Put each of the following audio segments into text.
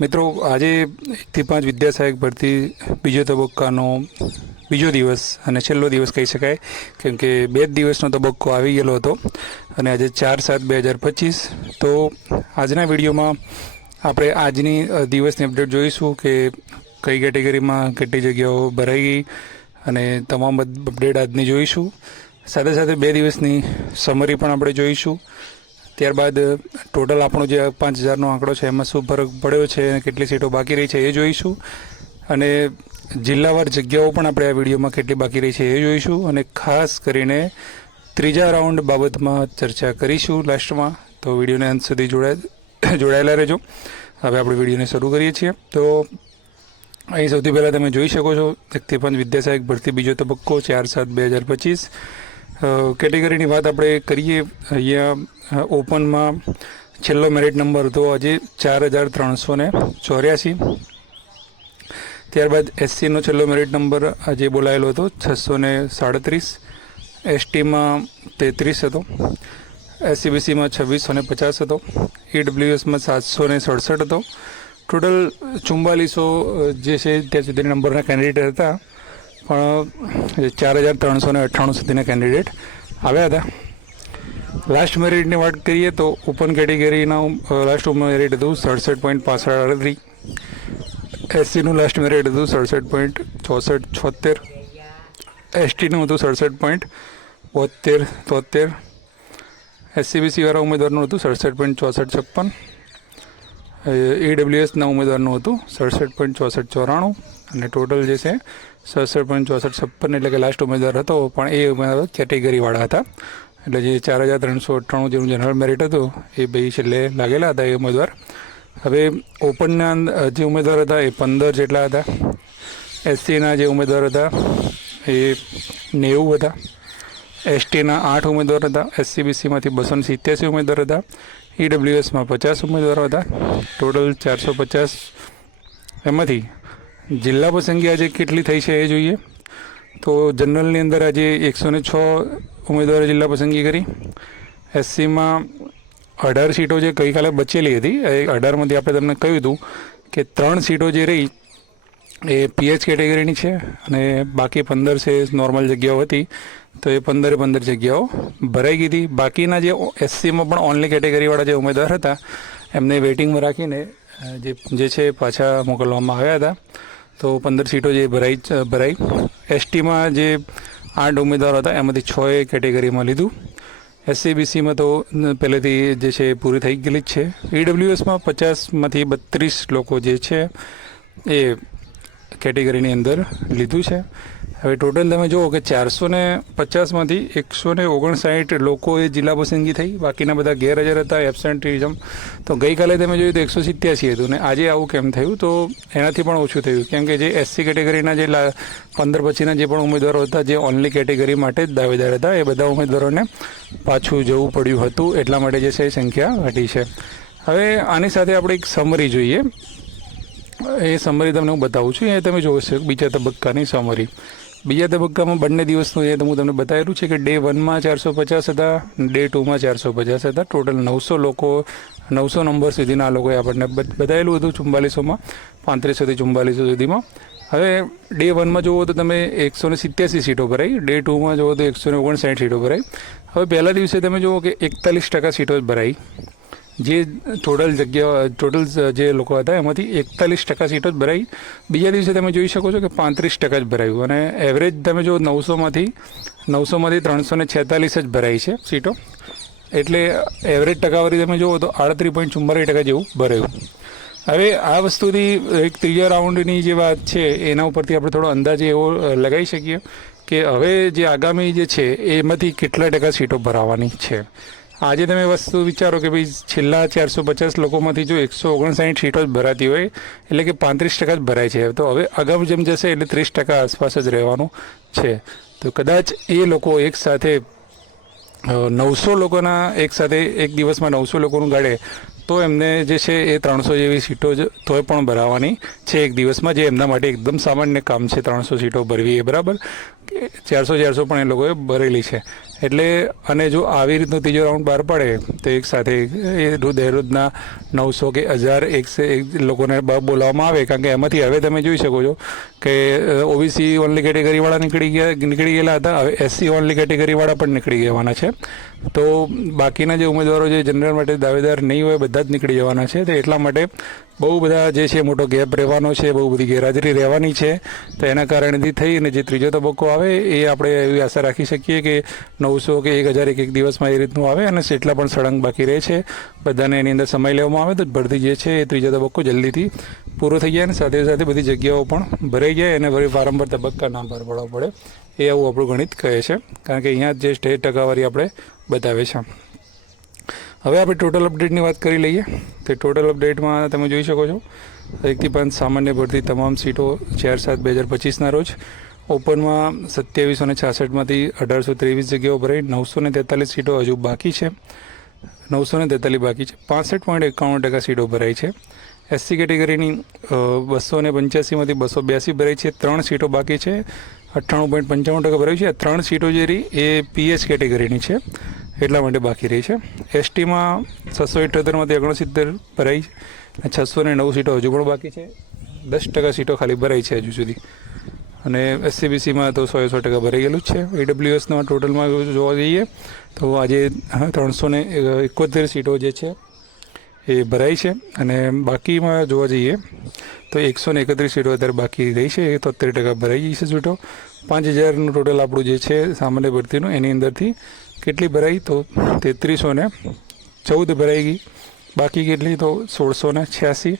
મિત્રો આજે 1 થી 5 વિદ્યા સહાયક ભરતી બીજો તબક્કાનો બીજો દિવસ અને છેલ્લો દિવસ કહી શકાય, કેમ કે 2 દિવસનો તબક્કો આવી ગયેલો હતો અને આજે 4/7/2025. તો આજના વિડીયોમાં આપણે આજની દિવસની અપડેટ જોઈશું કે કઈ કેટેગરીમાં કેટલી જગ્યાઓ ભરાઈ ગઈ અને તમામ અપડેટ આજની જોઈશું. સાથે સાથે 2 દિવસની સમરી પણ આપણે જોઈશું. ત્યારબાદ ટોટલ આપણો જે 5000નો આંકડો છે એમાં શું ફરક પડ્યો છે અને કેટલી સીટો બાકી રહી છે એ જોઈશું. અને જિલ્લાવાર જગ્યાઓ પણ આપણે આ વિડીયોમાં કેટલી બાકી રહી છે એ જોઈશું. અને ખાસ કરીને ત્રીજા રાઉન્ડ બાબતમાં ચર્ચા કરીશું લાસ્ટમાં. તો વિડીયોને અંત સુધી જોડાયેલા રહેજો. હવે આપણે વિડીયોને શરૂ કરીએ છીએ. તો અહીં સૌથી પહેલાં તમે જોઈ શકો છો 1 થી 5 વિદ્યા સહાયક ભરતી બીજો તબક્કો 4/7/2025. કેટેગરીની વાત આપણે કરીએ. અહીંયા ઓપનમાં છેલ્લો મેરિટ નંબર હતો આજે 4384. ત્યારબાદ એસસીનો છેલ્લો મેરિટ નંબર આજે બોલાયેલો હતો 637. એસટીમાં 33 હતો. એસસીબીસીમાં 2650 હતો. ઈડબ્લ્યુએસમાં 767 હતો. ટોટલ 4400 જે છે ત્યાં સુધીના નંબરના કેન્ડિડેટ હતા, પણ 4398 સુધીના કેન્ડિડેટ આવ્યા હતા. લાસ્ટ મેરિટની વાત કરીએ તો ઓપન કેટેગરીના લાસ્ટ મેરિટ હતું 67.6538. એસસીનું લાસ્ટ મેરિટ હતું 67.6476. એસટીનું હતું 67.7273. એસસીબીસી વાળા ઉમેદવારનું હતું 67.6456. ઈડબ્લ્યુએસના ઉમેદવારનું હતું 67.6494. અને ટોટલ જે છે 67.6456 એટલે કે લાસ્ટ ઉમેદવાર હતો, પણ એ ઉમેદવાર કેટેગરીવાળા હતા. એટલે જે 4398 જેનું જનરલ મેરિટ હતું એ બે છેલ્લે લાગેલા હતા એ ઉમેદવાર. હવે ઓપનના જે ઉમેદવાર હતા એ 15 જેટલા હતા. એસસીના જે ઉમેદવાર હતા એ 90 હતા. એસટીના 8 ઉમેદવાર હતા. એસસીબીસીમાંથી 287 ઉમેદવાર હતા. ઈડબ્લ્યુએસમાં 50 ઉમેદવારો હતા. ટોટલ 450. એમાંથી જિલ્લા પસંદગી આજે કેટલી થઈ છે એ જોઈએ. તો જનરલની અંદર આજે 106 ઉમેદવારો જિલ્લા પસંદગી કરી. એસસીમાં 18 સીટો જે ગઈકાલે બચેલી હતી એ 18માંથી આપણે તમને કહ્યું હતું કે 3 સીટો જે રહી એ પીએચ કેટેગરીની છે અને બાકી 15 છે નોર્મલ જગ્યાઓ હતી. તો એ 15 જગ્યાઓ ભરાઈ ગઈ હતી. બાકીના જે એસસીમાં પણ ઓનલી કેટેગરીવાળા જે ઉમેદવાર હતા એમને વેઇટિંગમાં રાખીને જે છે પાછા મોકલવામાં આવ્યા હતા. તો 15 સીટો જે ભરાઈ. એસટીમાં જે 8 ઉમેદવારો હતા એમાંથી 6 એ કેટેગરીમાં લીધું. એસસીબીસીમાં તો પહેલેથી જે છે પૂરી થઈ ગયેલી જ છે. ઈડબ્લ્યુએસમાં 50માંથી 32 લોકો જે છે એ કેટેગરીની અંદર લીધું છે. હવે ટોટલ તમે જુઓ કે 450માંથી 159 લોકોએ જિલ્લા પસંદગી થઈ. બાકીના બધા ગેરહાજર હતા, એબસેન્ટિઝમ. તો ગઈકાલે તમે જોયું તો 187 હતું ને આજે આવું કેમ થયું? તો એનાથી પણ ઓછું થયું, કેમ કે જે એસસી કેટેગરીના જે 15 પછીના જે પણ ઉમેદવારો હતા જે ઓનલી કેટેગરી માટે જ દાવેદાર હતા એ બધા ઉમેદવારોને પાછું જવું પડ્યું હતું. એટલા માટે જે છે એ સંખ્યા ઘટી છે. હવે આની સાથે આપણે એક સમરી જોઈએ. એ સમરી તમને હું બતાવું છું. એ તમે જોઈ શકો બીજા તબક્કાની સમરી. બીજા તબક્કામાં બંને દિવસનું એ હું તમને બતાવેલું છે કે ડે 1માં 450 હતા, ડે 2માં 450 હતા. ટોટલ 900 લોકો 900 નંબર સુધીના આ લોકોએ આપણને બતાવેલું હતું 4400માં, 3500થી 4400 સુધીમાં. હવે ડે 1માં જુઓ તો તમે 187 સીટો ભરાઈ. ડે 2માં જુઓ તો 159 સીટો ભરાઈ. હવે પહેલા દિવસે તમે જુઓ કે 41% સીટો જ ભરાઈ. જે ટોટલ જે લોકો હતા એમાંથી 41% સીટો જ ભરાઈ. બીજા દિવસે તમે જોઈ શકો છો કે 35% જ ભરાયું. અને એવરેજ તમે જો 900માંથી 346 જ ભરાઈ છે સીટો. એટલે એવરેજ ટકાવારી તમે જુઓ તો 38.44% જેવું ભરાયું. હવે આ વસ્તુથી એક ત્રીજા રાઉન્ડની જે વાત છે એના ઉપરથી આપણે થોડો અંદાજે એવો લગાવી શકીએ કે હવે જે આગામી જે છે એમાંથી કેટલા ટકા સીટો ભરાવાની છે. આજે તમે વસ્તુ વિચારો કે ભાઈ છેલ્લા 450 લોકોમાંથી જો 159 સીટો જ ભરાતી હોય એટલે કે 35% જ ભરાય છે. તો હવે આગામ જેમ જશે એટલે 30% આસપાસ જ રહેવાનું છે. તો કદાચ એ લોકો એક સાથે 900 લોકોના એક સાથે એક દિવસમાં 900 લોકોનું ગાળે તો એમને જે છે એ 300 જેવી સીટો જ તોય પણ ભરાવાની છે એક દિવસમાં, જે એમના માટે એકદમ સામાન્ય કામ છે 300 સીટો ભરવી એ. બરાબર. 400 પણ એ લોકોએ ભરેલી છે. એટલે અને જો આવી રીતનો ત્રીજો રાઉન્ડ બહાર પડે તો એક સાથે એ દહેરોજના 900 કે 1000 લોકોને બોલાવવામાં આવે. કારણ કે એમાંથી હવે તમે જોઈ શકો છો કે ઓબીસી ઓનલી કેટેગરીવાળા નીકળી ગયેલા હતા, હવે એસસી ઓનલી કેટેગરીવાળા પણ નીકળી જવાના છે. તો બાકીના જે ઉમેદવારો જે જનરલ માટે દાવેદાર નહીં હોય બધા જ નીકળી જવાના છે. તો એટલા માટે બહુ બધા જે છે મોટો ગેપ રહેવાનો છે, બહુ બધી ગેરહાજરી રહેવાની છે. તો એના કારણેથી થઈને જે ત્રીજો તબક્કો આવે એ આપણે એવી આશા રાખી શકીએ કે 900 કે 1000 એક દિવસમાં એ રીતનું આવે. અને જેટલા પણ સળંગ બાકી રહે છે બધાને એની અંદર સમય લેવામાં આવે તો ભરતી જે છે એ ત્રીજો તબક્કો જલ્દીથી પૂરો થઈ જાય અને સાથે સાથે બધી જગ્યાઓ પણ ભરાઈ જાય અને ફરી વારંવાર તબક્કા ના ભર પડવા પડે. એ આવું આપણું ગણિત કહે છે. કારણ કે અહીંયા જે સ્ટેટ ટકાવારી આપણે બતાવે છે. હવે આપણે ટોટલ અપડેટની વાત કરી લઈએ. તો ટોટલ અપડેટમાં તમે જોઈ શકો છો 1 થી 5 સામાન્ય ભરતી તમામ સીટો 4/7/2025ના રોજ ઓપનમાં 2766માંથી 1823 જગ્યાઓ ભરાઈ. 943 સીટો હજુ બાકી છે. 943 બાકી છે. 65.91% સીટો ભરાઈ છે. એસસી કેટેગરીની 285માંથી 282 ભરાઈ છે. 3 સીટો બાકી છે. 98.95% ભરાઈ છે. 3 સીટો જે રહી એ પીએચ કેટેગરીની છે એટલા માટે બાકી રહી છે. એસટીમાં 678માંથી 69 ભરાઈ છે. 609 સીટો હજુ પણ બાકી છે. 10% સીટો ખાલી ભરાઈ છે હજુ સુધી. અને એસસીબીસીમાં તો 100% ભરાઈ ગયેલું જ છે. ઈડબ્લ્યુએસના ટોટલમાં જોવા જઈએ તો આજે 371 સીટો જે છે એ ભરાઈ છે. અને બાકીમાં જોવા જઈએ તો 131 સીટો અત્યારે બાકી રહી છે. એ 73% ભરાઈ ગઈ છે સીટો. 5000નું ટોટલ આપણું જે છે સામાન્ય ભરતીનું એની અંદરથી કેટલી ભરાઈ તો 3314 ભરાઈ ગઈ. બાકી કેટલી તો 1686,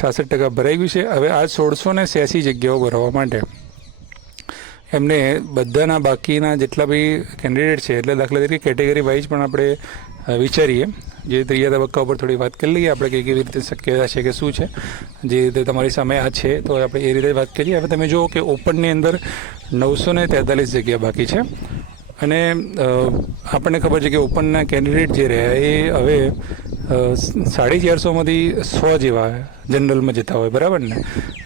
66% ભરાઈ ગયું છે. હવે આ 1686 જગ્યાઓ ભરવા માટે એમને બધાના બાકીના જેટલા બી કેન્ડિડેટ છે એટલે દાખલા તરીકે કેટેગરી વાઇઝ પણ આપણે વિચારીએ. જે ત્રીજા તબક્કા ઉપર થોડી વાત કરી લઈએ આપણે કે કેવી રીતે શક્યતા છે કે શું છે. જે રીતે તમારી સામે આ છે તો આપણે એ રીતે વાત કરીએ. હવે તમે જુઓ કે ઓપનની અંદર 943 જગ્યા બાકી છે. અને આપણને ખબર છે કે ઓપનના કેન્ડિડેટ જે રહ્યા એ હવે 450માંથી 100 જેવા જનરલમાં જતા હોય, બરાબર ને.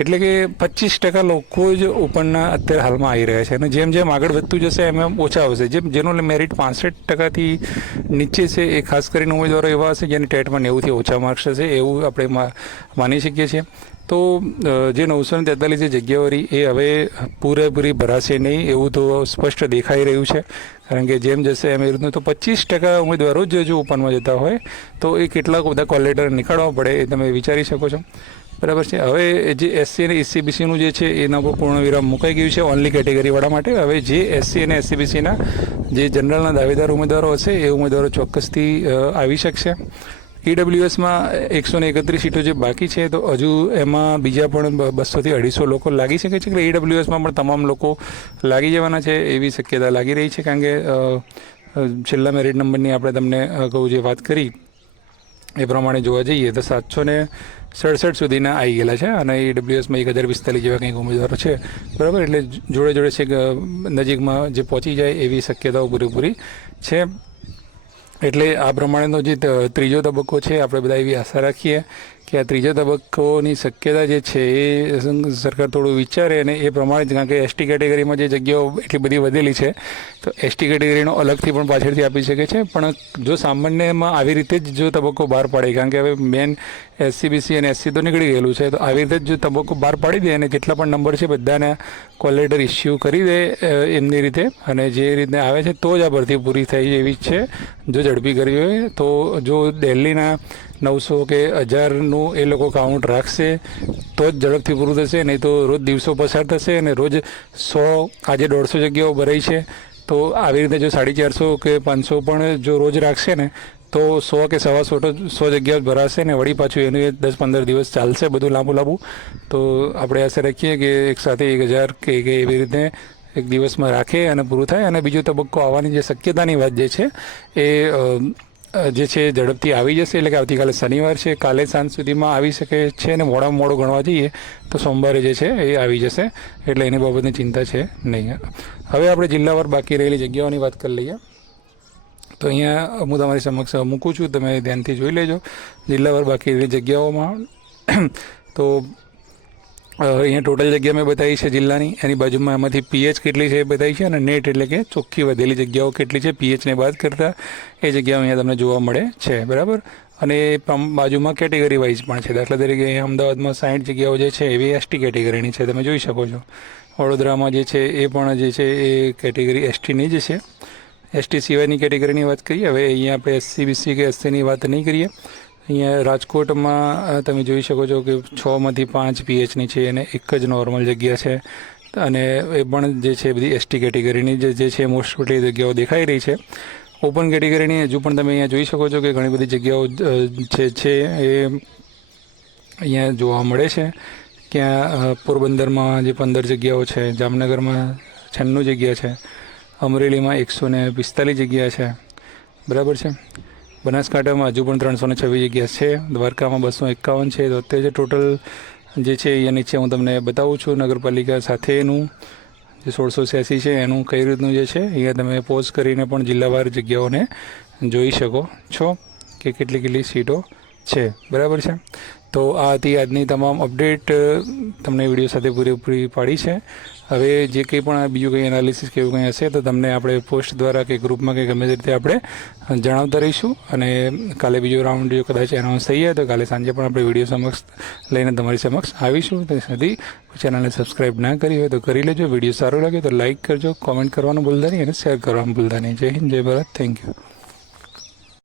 એટલે કે 25% લોકો જ ઓપનના અત્યારે હાલમાં આવી રહ્યા છે. અને જેમ જેમ આગળ વધતું જશે એમ એમ ઓછા આવશે. જેનો મેરિટ 65%થી નીચે છે એ ખાસ કરીને ઉમેદવારો એવા હશે જેની ટેટમાં 90થી ઓછા માર્ક્સ હશે એવું આપણે માની શકીએ છીએ. તો જે 943 જગ્યાઓ રહી એ હવે પૂરેપૂરી ભરાશે નહીં એવું તો સ્પષ્ટ દેખાઈ રહ્યું છે. કારણ કે જેમ જશે એમ એ રીતનું તો 25% ઉમેદવારો જ જો ઓપનમાં જતા હોય તો એ કેટલાક બધા કોલ લેટર નીકાળવા પડે એ તમે વિચારી શકો છો, બરાબર છે. હવે જે એસસી અને એસસીબીસીનું જે છે એના પર પૂર્ણ વિરામ મુકાઈ ગયું છે ઓનલી કેટેગરીવાળા માટે. હવે જે એસસી અને એસસીબીસીના જે જનરલના દાવેદાર ઉમેદવારો હશે એ ઉમેદવારો ચોક્કસથી આવી શકશે. ઈડબ્લ્યુએસમાં 131 સીટો જે બાકી છે તો હજુ એમાં બીજા પણ 200થી 250 લોકો લાગી શકે છે. કે ઈડબ્લ્યુએસમાં પણ તમામ લોકો લાગી જવાના છે એવી શક્યતા લાગી રહી છે. કારણ કે છેલ્લા મેરિટ નંબરની આપણે તમને અગાઉ જે વાત કરી એ પ્રમાણે જોવા જઈએ તો 767 સુધીના આવી ગયેલા છે. અને ઈડબ્લ્યુએસમાં 1045 જેવા કંઈક ઉમેદવારો છે, બરાબર. એટલે જોડે જોડે છે નજીકમાં જે પહોંચી જાય એવી શક્યતાઓ પૂરેપૂરી છે. એટલે આ પ્રમાણેનો જે ત્રીજો તબક્કો છે આપણે બધા એવી આશા રાખીએ કે આ ત્રીજો તબક્કોની શક્યતા જે છે એ સરકાર થોડું વિચારે અને એ પ્રમાણે જ. કારણ કે એસટી કેટેગરીમાં જે જગ્યાઓ એટલી બધી વધેલી છે તો એસટી કેટેગરીનો અલગથી પણ પાછળથી આપી શકે છે. પણ જો સામાન્યમાં આવી રીતે જ જો તબક્કો બહાર પાડે, કારણ કે હવે મેન એસસીબીસી અને એસસી તો નીકળી ગયેલું છે, તો આવી રીતે જ જો તબક્કો બહાર પાડી દે અને જેટલા પણ નંબર છે બધાને કોલ લેટર ઇસ્યુ કરી દે એમની રીતે અને જે રીતે આવે છે તો જ આ ભરતી પૂરી થાય એવી જ છે. જો ઝડપી કરવી હોય તો જો દિલ્હીના 900 કે 1000નું એ લોકો કાઉન્ટ રાખશે તો જ ઝડપથી પૂરું થશે. નહીં તો રોજ દિવસો પસાર થશે અને રોજ 100 આજે 150 જગ્યાઓ ભરાઈ છે તો આવી રીતે જો 450 કે 500 પણ જો રોજ રાખશે ને તો 100 કે 125 જગ્યાઓ ભરાશે ને વળી પાછું એનું 10-15 દિવસ ચાલશે બધું લાંબુ. તો આપણે આશા રાખીએ કે એક સાથે 1000 કે એવી રીતે એક દિવસમાં રાખે અને પૂરું થાય. અને બીજો તબક્કો આવવાની જે શક્યતાની વાત જે છે એ જે છે ઝડપથી આવી જશે. એટલે કે આવતીકાલે શનિવાર છે, કાલે સાંજ સુધીમાં આવી શકે છે અને મોડામાં મોડું ગણવા જઈએ તો સોમવારે જે છે એ આવી જશે. એટલે એની બાબતની ચિંતા છે નહીં. હવે આપણે જિલ્લાવાર બાકી રહેલી જગ્યાઓની વાત કરી લઈએ. તો અહીંયા હું તમારી સમક્ષ મૂકું છું, તમે ધ્યાનથી જોઈ લેજો. જિલ્લાવાર બાકી રહેલી જગ્યાઓમાં તો અહીંયા ટોટલ જગ્યા મેં બતાવી છે જિલ્લાની, એની બાજુમાં એમાંથી પીએચ કેટલી છે એ બતાવી છે, અને નેટ એટલે કે ચોખ્ખી વધેલી જગ્યાઓ કેટલી છે પીએચને બાદ કરતાં એ જગ્યાઓ અહીંયા તમને જોવા મળે છે. બરાબર. અને બાજુમાં કેટેગરી વાઇઝ પણ છે. દાખલા તરીકે અહીંયા અમદાવાદમાં 60 જગ્યાઓ જે છે એવી એસટી કેટેગરીની છે, તમે જોઈ શકો છો. વડોદરામાં જે છે એ પણ જે છે એ કેટેગરી એસટીની જ છે. એસટી સિવાયની કેટેગરીની વાત કરીએ. હવે અહીંયા આપણે એસસી બીસી કે એસસીની વાત નહીં કરીએ. અહીંયા રાજકોટમાં તમે જોઈ શકો છો કે 6માંથી 5 પીએચની છે અને એક જ નોર્મલ જગ્યા છે, અને એ પણ જે છે બધી એસટી કેટેગરીની જે છે મોસ્ટલી જગ્યાઓ દેખાઈ રહી છે. ઓપન કેટેગરીની હજુ પણ તમે અહીંયા જોઈ શકો છો કે ઘણી બધી જગ્યાઓ છે એ અહીંયા જોવા મળે છે. ક્યાં પોરબંદરમાં જે 15 જગ્યાઓ છે, જામનગરમાં 96 જગ્યા છે, અમરેલીમાં 145 જગ્યા છે. બરાબર છે. બનાસકાંઠામાં હજુ પણ 326 જગ્યા છે. દ્વારકામાં 251 છે. તો અત્યારે જે ટોટલ જે છે અહીંયા નીચે હું તમને બતાવું છું નગરપાલિકા સાથેનું જે 1686 છે એનું કઈ રીતનું જે છે અહીંયા તમે પોઝ કરીને પણ જિલ્લાવાર જગ્યાઓને જોઈ શકો છો કે કેટલી કેટલી સીટો છે. બરાબર છે. તો આ હતી આજની તમામ અપડેટ તમને વિડીયો સાથે પૂરેપૂરી પાડી છે. હવે જે કંઈ પણ બીજું કંઈ એનાલિસિસ કે એવું કંઈ હશે તો તમને આપણે પોસ્ટ દ્વારા કે ગ્રુપમાં કે ગમે તે રીતે આપણે જણાવતા રહીશું. અને કાલે બીજો રાઉન્ડ જો કદાચ એનાઉન્સ થઈ જાય તો કાલે સાંજે પણ આપણે વિડીયો સમક્ષ લઈને તમારી સમક્ષ આવીશું. ત્યાં સુધી ચેનલને સબસ્ક્રાઈબ ના કરી હોય તો કરી લેજો. વિડીયો સારો લાગે તો લાઇક કરજો, કોમેન્ટ કરવાનું ભૂલતા નહીં અને શેર કરવાનું ભૂલતા નહીં. જય હિન્દ, જય ભારત. Thank you.